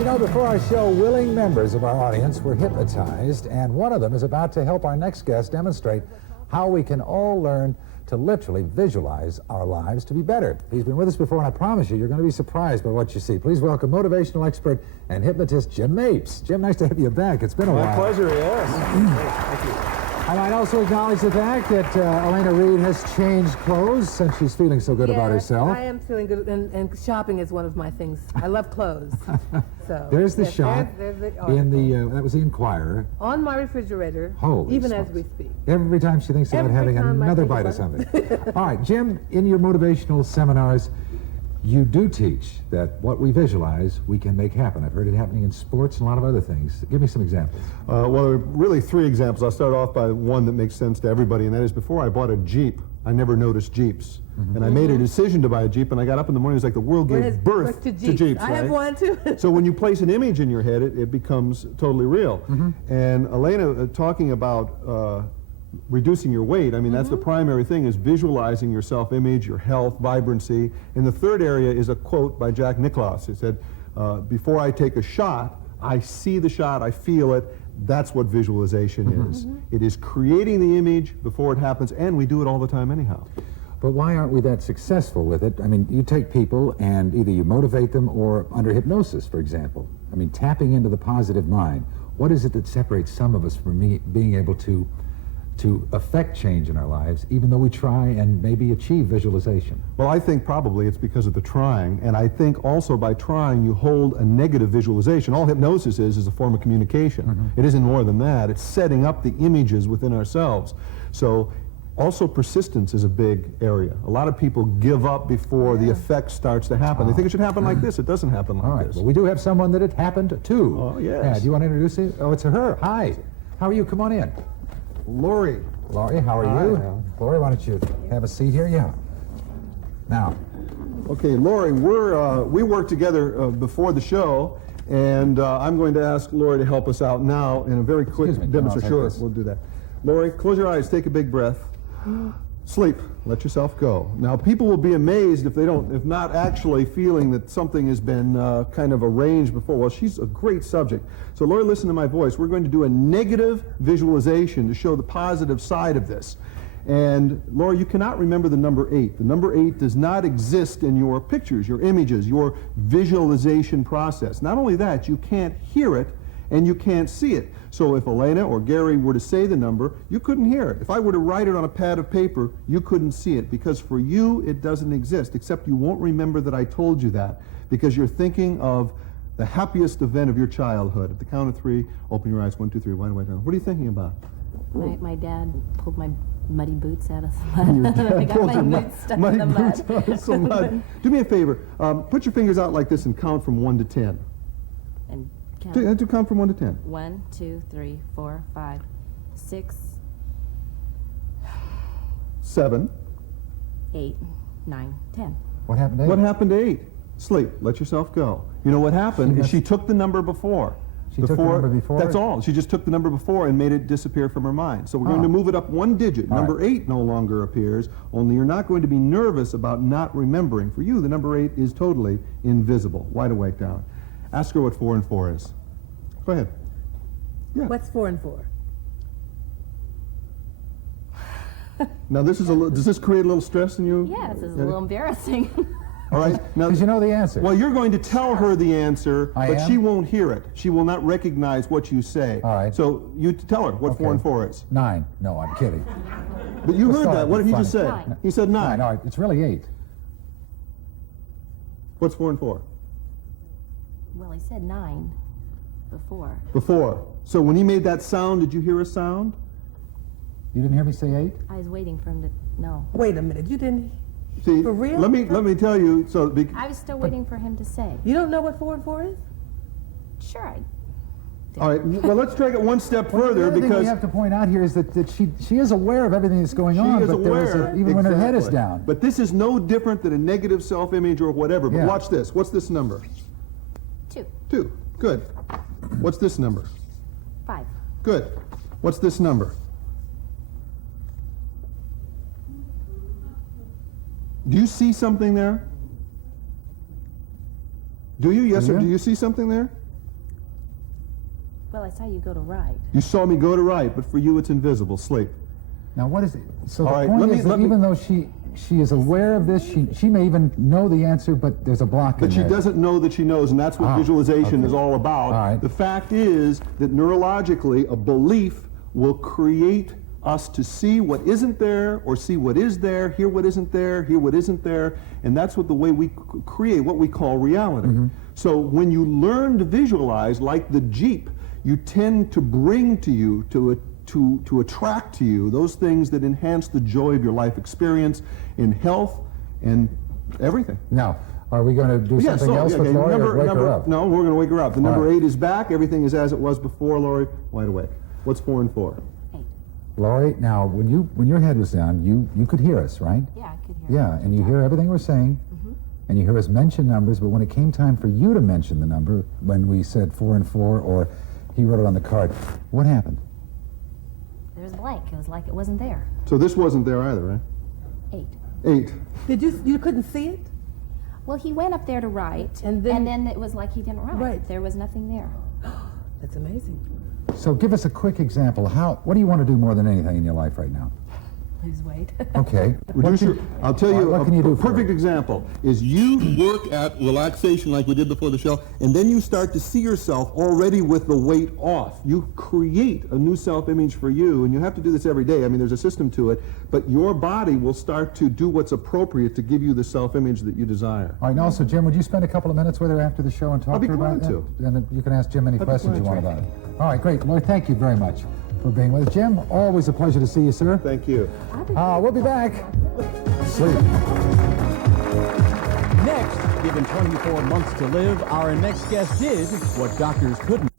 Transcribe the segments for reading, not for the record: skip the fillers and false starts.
you know, before our show, willing members of our audience were hypnotized, and one of them is about to help our next guest demonstrate how we can all learn to literally visualize our lives to be better. He's been with us before, and I promise you, you're going to be surprised by what you see. Please welcome motivational expert and hypnotist Jim Mapes. Jim, nice to have you back. It's been a while. My pleasure, yes. Thank you. I might also acknowledge the fact that Elena Reed has changed clothes since she's feeling so good about herself. I am feeling good, and shopping is one of my things. I love clothes. So there's the shot in the, that was the Inquirer. On my refrigerator, Holy even smokes. as we speak. Every time she thinks about having another bite of something. All right, Jim, in your motivational seminars, you do teach that what we visualize, we can make happen. I've heard it happening in sports and a lot of other things. Give me some examples. Well, there are really three examples. I'll start off by one that makes sense to everybody, and that is before I bought a Jeep, I never noticed Jeeps. And I made a decision to buy a Jeep, and I got up in the morning, it was like the world gave birth to Jeeps. I have one, too. So when you place an image in your head, it becomes totally real. And Elena, talking about reducing your weight, I mean, that's the primary thing, is visualizing your self-image, your health, vibrancy. And the third area is a quote by Jack Nicklaus. He said, before I take a shot, I see the shot, I feel it. That's what visualization is. It is creating the image before it happens, and we do it all the time anyhow. But why aren't we that successful with it? I mean, you take people and either you motivate them or under hypnosis, for example. I mean, tapping into the positive mind. What is it that separates some of us from being able to affect change in our lives, even though we try and maybe achieve visualization? Well, I think probably it's because of the trying, and I think also by trying you hold a negative visualization. All hypnosis is a form of communication. It isn't more than that. It's setting up the images within ourselves. So also persistence is a big area. A lot of people give up before the effect starts to happen. They think it should happen like this. It doesn't happen like this. Well, we do have someone that it happened to. Oh, yes. Yeah, do you want to introduce it? Oh, it's her. Hi. How are you? Come on in. Lori. Laurie, how are you? Lori, why don't you have a seat here? Yeah. Now. Okay, Lori, we worked together before the show, and I'm going to ask Lori to help us out now in a very quick demonstration. Sure, we'll do that. Lori, close your eyes, take a big breath. Sleep. Let yourself go. Now, people will be amazed if not actually feeling that something has been kind of arranged before. Well, she's a great subject. So, Lori, listen to my voice. We're going to do a negative visualization to show the positive side of this. And, Lori, you cannot remember the number 8. The number 8 does not exist in your pictures, your images, your visualization process. Not only that, you can't hear it and you can't see it. So if Elena or Gary were to say the number, you couldn't hear it. If I were to write it on a pad of paper, you couldn't see it, because for you it doesn't exist, except you won't remember that I told you that, because you're thinking of the happiest event of your childhood. At the count of 3, open your eyes. 1, 2, 3, wind away down. What are you thinking about? My dad pulled my muddy boots out of some mud. I got my boots stuck in the mud. Do me a favor. Put your fingers out like this and count from 1 to 10. And to count from 1 to 10. 1, 2, 3, 4, 5, 6, 7, 8, 9, 10. What happened to 8? What happened to 8? Sleep. Let yourself go. You know what happened is she took the number before. She took the number before? That's all. She just took the number before and made it disappear from her mind. So we're going to move it up 1 digit. Number 8 no longer appears, only you're not going to be nervous about not remembering. For you, the number 8 is totally invisible. Wide awake now. Ask her what 4 and 4 is. Go ahead. Yeah. What's 4 and 4? Now, this is does this create a little stress in you? Yeah, this is a little embarrassing. All right. Now, because you know the answer. Well, you're going to tell her the answer, but she won't hear it. She will not recognize what you say. All right. So you tell her what 4 and 4 is. 9. No, I'm kidding. But you heard that. What did he just say? 9. He said 9. 9. All right. It's really 8. What's 4 and 4? Well, he said 9 before. Before. So when he made that sound, did you hear a sound? You didn't hear me say 8? I was waiting for him to know. Wait a minute, you didn't? See, For real? Let me tell you. So I was still waiting for him to say. You don't know what 4 and 4 is? Sure, I did. All right. Well, let's take it one step further, the other because thing we have to point out here is that she is aware of everything that's going on, but aware, even when her head is down. But this is no different than a negative self-image or whatever. But watch this. What's this number? 2. 2. Good. What's this number? 5. Good. What's this number? Do you see something there? Do you? Yes, or do you see something there? Well, I saw you go to right. You saw me go to right, but for you it's invisible. Sleep. Now, what is it? So All the right, point is that even though she is aware of this, she may even know the answer, but there's a block in But she there. doesn't know that she knows, and that's what visualization is all about. All right. The fact is that neurologically, a belief will create us to see what isn't there, or see what is there, hear what isn't there, hear what isn't there, and that's what the way we create what we call reality. So when you learn to visualize, like the Jeep, you tend to bring to you, to attract to you those things that enhance the joy of your life experience in health and everything. Now, are we going to do something else with Lori or wake her up? No, we're going to wake her up. The number 8 is back. Everything is as it was before, Lori. Wide awake. What's 4 and 4? 8. Lori, now, when your head was down, you could hear us, right? Yeah, I could hear. Yeah, and you hear everything we're saying, and you hear us mention numbers, but when it came time for you to mention the number, when we said 4 and 4, or he wrote it on the card, what happened? There was blank. It was like it wasn't there. So this wasn't there either, right? 8. 8. Did you couldn't see it? Well, he went up there to write, And then- it was like he didn't write. Right. There was nothing there. That's amazing. So give us a quick example. What do you want to do more than anything in your life right now? Please wait. Okay. I'll tell you what can you do a for perfect her? example is you work at relaxation like we did before the show, and then you start to see yourself already with the weight off. You create a new self-image for you, and you have to do this every day. I mean, there's a system to it, but your body will start to do what's appropriate to give you the self-image that you desire. All right, and also, Jim, would you spend a couple of minutes with her after the show and talk I'll be to her about glad that? to. And then you can ask Jim any be questions you glad want to. about it. All right, great. Lord, thank you very much for being with us. Jim, always a pleasure to see you, sir. Thank you. We'll be back. Sleep. Next, given 24 months to live, our next guest did what doctors couldn't.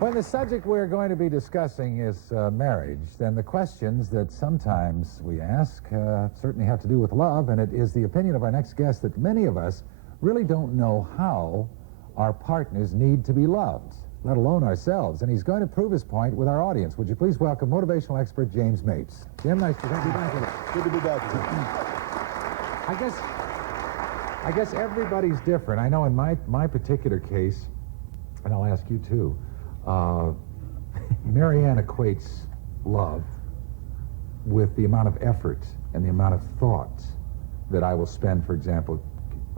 When the subject we're going to be discussing is marriage, then the questions that sometimes we ask certainly have to do with love, and it is the opinion of our next guest that many of us really don't know how our partners need to be loved, let alone ourselves. And he's going to prove his point with our audience. Would you please welcome motivational expert James Mates. Jim, nice to have you back with us. Good to be back. I guess everybody's different. I know in my particular case, and I'll ask you too, Marianne equates love with the amount of effort and the amount of thought that I will spend, for example,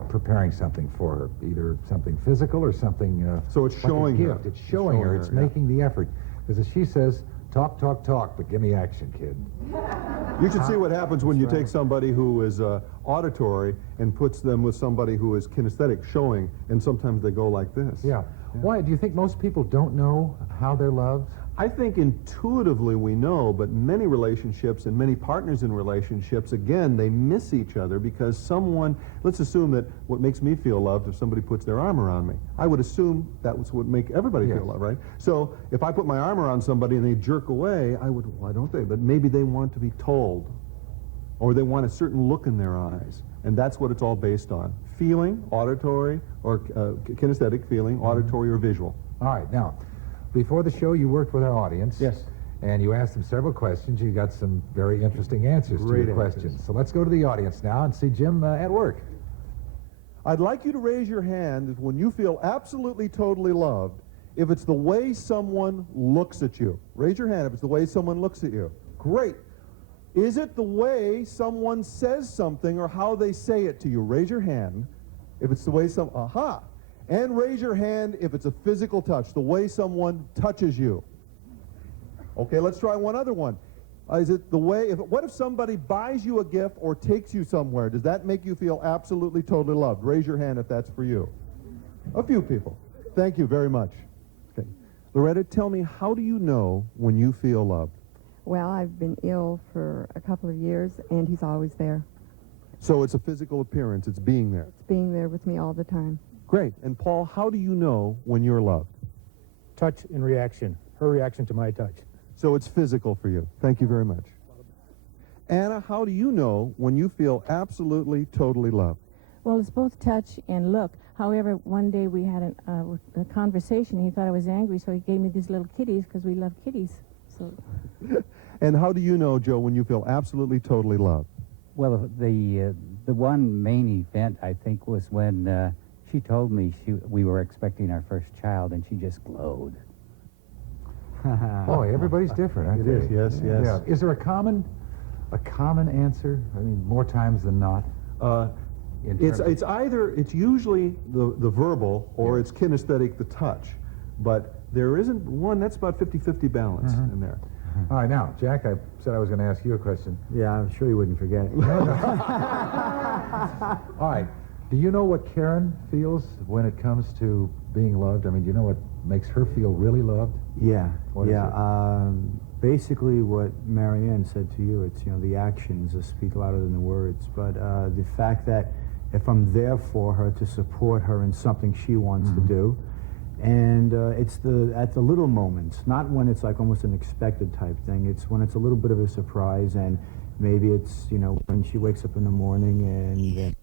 preparing something for her, either something physical or something So it's like showing a her. gift. It's showing her. It's making the effort. Because as she says, talk, talk, talk, but give me action, kid. You should see what happens when you take somebody who is auditory and puts them with somebody who is kinesthetic, showing, and sometimes they go like this. Yeah. Why? Do you think most people don't know how they're loved? I think intuitively we know, but many relationships and many partners in relationships, again, they miss each other because someone, let's assume that what makes me feel loved if somebody puts their arm around me. I would assume that was what make everybody feel loved, right? So if I put my arm around somebody and they jerk away, I would, why don't they? But maybe they want to be told, or they want a certain look in their eyes. And that's what it's all based on. Feeling, auditory, or kinesthetic feeling, auditory or visual. All right. Now, before the show, you worked with our audience. Yes. And you asked them several questions. You got some very interesting answers to Great your questions. So let's go to the audience now and see Jim at work. I'd like you to raise your hand when you feel absolutely totally loved, if it's the way someone looks at you. Raise your hand if it's the way someone looks at you. Great. Is it the way someone says something or how they say it to you? Raise your hand if it's the way aha. And raise your hand if it's a physical touch, the way someone touches you. Okay, let's try one other one. Is it the way, what if somebody buys you a gift or takes you somewhere? Does that make you feel absolutely, totally loved? Raise your hand if that's for you. A few people. Thank you very much. Okay. Loretta, tell me, how do you know when you feel loved? Well, I've been ill for a couple of years, and he's always there. So it's a physical appearance. It's being there. It's being there with me all the time. Great. And Paul, how do you know when you're loved? Touch and reaction. Her reaction to my touch. So it's physical for you. Thank you very much. Anna, how do you know when you feel absolutely, totally loved? Well, it's both touch and look. However, one day we had a conversation. He thought I was angry, so he gave me these little kitties because we love kitties. So. And how do you know, Joe, when you feel absolutely, totally loved? Well, the one main event, I think, was when she told me we were expecting our first child, and she just glowed. Boy, everybody's different, aren't they? It is, yes, yes. Yeah. Is there a common answer? I mean, more times than not. It's usually the verbal or it's kinesthetic, the touch, but there isn't one. That's about 50-50 balance in there. All right, now, Jack, I said I was going to ask you a question. Yeah, I'm sure you wouldn't forget. All right, do you know what Karen feels when it comes to being loved? I mean, do you know what makes her feel really loved? Yeah, What is basically what Marianne said to you, it's, the actions that speak louder than the words, but the fact that if I'm there for her to support her in something she wants to do, and it's at the little moments, not when it's like almost an expected type thing. It's when it's a little bit of a surprise, and maybe it's, when she wakes up in the morning and